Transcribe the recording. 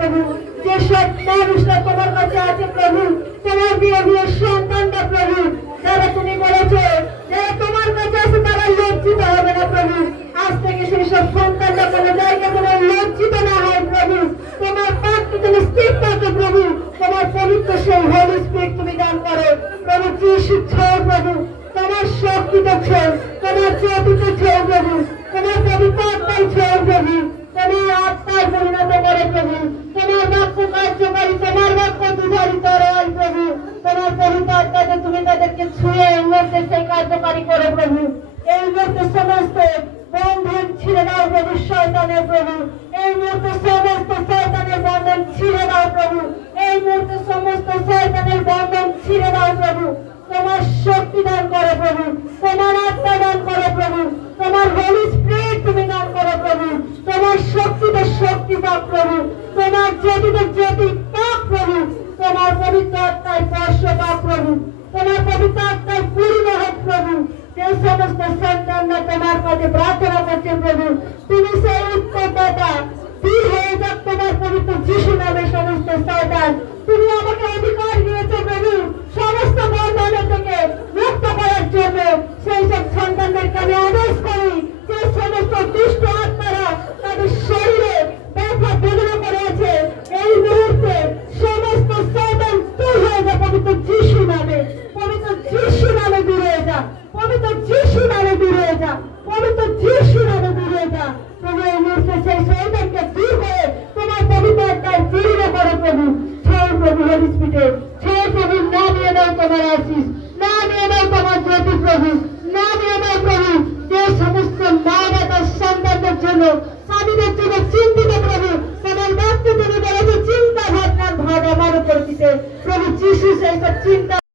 প্রভু। যেসব মানুষরা তোমার কাছে আছে প্রভু, তোমার বিয়ে সন্তানটা প্রভু, যারা তুমি বলেছো যারা তোমার কাছে আছে তারা লজ্জিত হবে না প্রভু। আজ থেকে সেই সব সন্তানরা কোনো জায়গায় কোনো লজ্জিত না হয় প্রভু। তোমার পাপকে তুমি স্থির থাকো প্রভু। তোমার পবিত্র সেই হোলি স্পিরিট তুমি দান করো প্রভু। যিশু ছেড়ে প্রভু, তোমার শক্তিতে ছেড়ে, তোমার জ্যোতিতে ছেড়ে প্রভু, তোমার পবিত্র আত্মায় ছেড়ে প্রভু, তোমার আত্মায় পরিণত করে প্রভু। তোমার বাক্য কার্যকারী, তোমার বাক্য দুধারি তরোয়াল প্রভু। তোমার পবিত্র আত্মাকে তুমি তাদেরকে ছুঁয়ে এই মুহূর্তে সেই কার্যকারী করো প্রভু। এই মুহূর্তে সমস্ত বন্ধন ছিঁড়ে দাও প্রভু শয়তানের প্রভু। এই মুহূর্তে সমস্ত শয়তানের বন্ধন ছিঁড়ে দাও প্রভু। এই মুহূর্তে সমস্ত শয়তানের বন্ধন ছিঁড়ে দাও প্রভু। তোমার শক্তি দান করো প্রভু, তোমার আত্মা দান করো প্রভু, তোমার হোলি স্পিরিট তুমি দান করো প্রভু। তোমার শক্তিতে শক্তি পাক প্রভু, তোমার জ্যোতিতে জ্যোতি পাক প্রভু, তোমার পবিত্র আত্মায় স্পর্শ পাক প্রভু, তোমার পবিত্র আত্মায় পূর্ণ হোক প্রভু। যে সমস্ত সন্তানরা তোমার কাছে প্রার্থনা করছে প্রভু, তুমি সেই উত্তরদাতা। দূর হয়ে যাক তোমার পবিত্র যিশু নামে সমস্ত শয়তান। তুমি আমাকে অধিকার দিয়েছো প্রভু সমস্ত বন্ধনের থেকে মুক্ত করার জন্য। সেই সব সন্তানদেরকে আমি আদেশ করি যে সমস্ত দুষ্ট আত্মারা তাদের শরীরে ব্যথা বেদনা করে আছে, এই মুহূর্তে সমস্ত শয়তান দূর হয়ে যা পবিত্র যিশু নামে। পবিত্র যিশু নামে দূর হয়ে যা, পবিত্র যিশু নামে দূর হয়ে যা, পবিত্র যিশু নামে দূর হয়ে যা প্রভু। এই মুহূর্তে সেই শয়তানকে দূর করে তোমার পবিত্র আত্মায় পূর্ণ করো প্রভু। ছেড়ে প্রভু হোলি স্পিরিট, ছেড়ে প্রভু নামিয়ে দাও তোমার আশিস।